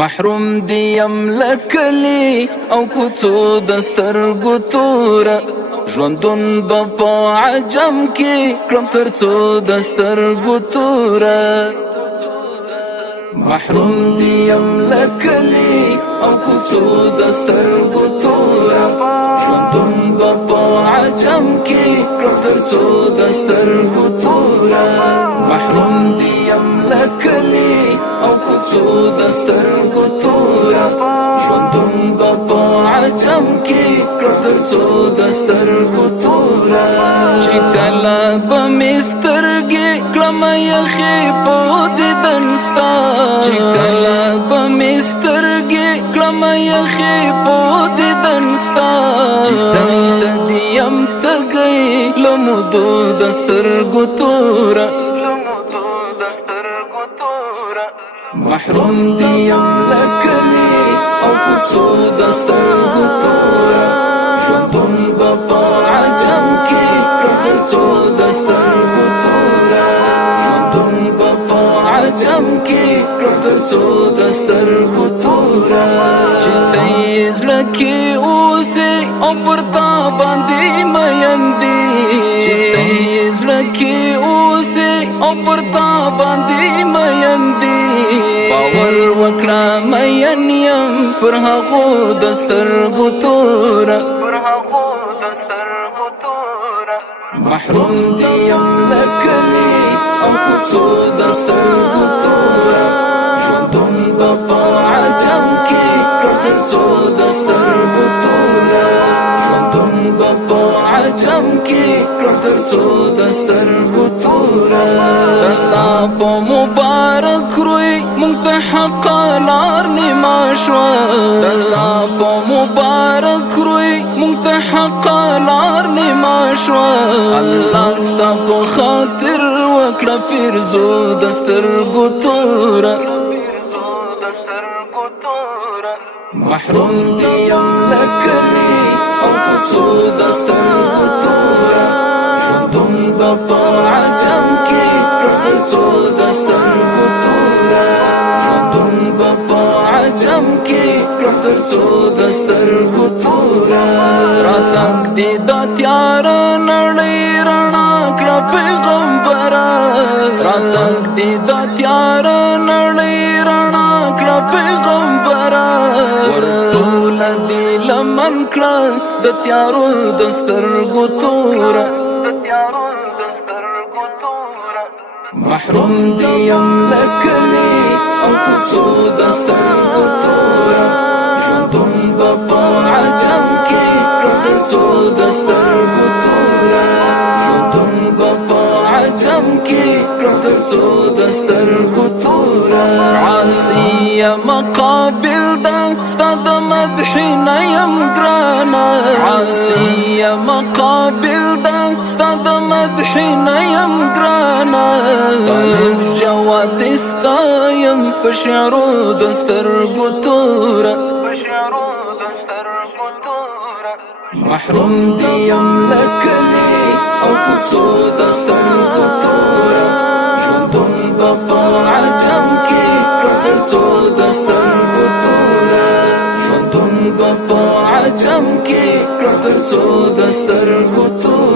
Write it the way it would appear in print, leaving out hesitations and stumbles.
محروم دیم لکلی او کوڅو د سترګو توره ژوندون به په عجم کې کړم تر څو د سترګو توره محروم دیم لکلی او کوڅو د سترګو توره ژوندون به په عجم کې کړم تر څو د سترګو توره محروم دیم لکلی او کوڅو د سترګو توره ژوندون به په عجم کې کړم تر څو د سترګو توره چې کله به مې سترګې کړم یخې په دیدن ستا چې کله به مې سترګې کړم یخې په دیدن ستا دلته دې یم تږی له مودو د سترګو توره محروم دیم لکلی او کوڅو د سترګو توره ژوندون به په عجم کې کړم تر څو د سترګو توره ژوندون به په عجم کې کړم تر څو د سترګو توره چې ته یې زړه کې اوسې او پر تا باندې مین دي چې ته یې زړه کې اوسې او پر تا باندې مین دي باور وکړه مین یم پر هغو د سترګو توره محروم دیم لکلی او کوڅو د سترګو توره ژوندون به په عجم کې کړم تر څو د سترګو توره ژوندون به په عجم کې کړم تر څو د سترګو توره ستا په مبارک روی مونږ ته حق لار نیمه شوه ستا په مبارک روی مونږ ته حق لار نیمه شوه الله ستا په خاطر وکړه پیرزو د سترګو توره محروم دیم لکلی او کوڅو د سترګو توره ژوندون به په عجم کې کړم تر څو د سترګو توره ژوندون به په عجم کې کړم تر څو د سترګو توره راتګ دې د تیاره نړۍ رڼا کړه پیغمبره راتګ دې د تیاره نړۍ رڼا کړه پیغمبره ورټوله دې لمن کړه د تیارو د سترګو توره محروم دیم لکلی او کوڅو د سترګو توره ژوندون به په عجم کې کړم تر څو د سترګو توره ژوندون به په عجم کې کړم تر څو د سترګو توره عاصي یم قابل د ستا د مدح نه یم ګرانه عاصي یم قابل د ستا د مدح نه یم ګرانه طالب جواد ستا یم په شعرو د سترګو توره محروم دیم لکلی او کوڅو د سترګو توره ژوندون به په عجم کې کړم تر څو د سترګو توره ژوندون به په عجم کې کړم تر څو د سترګو توره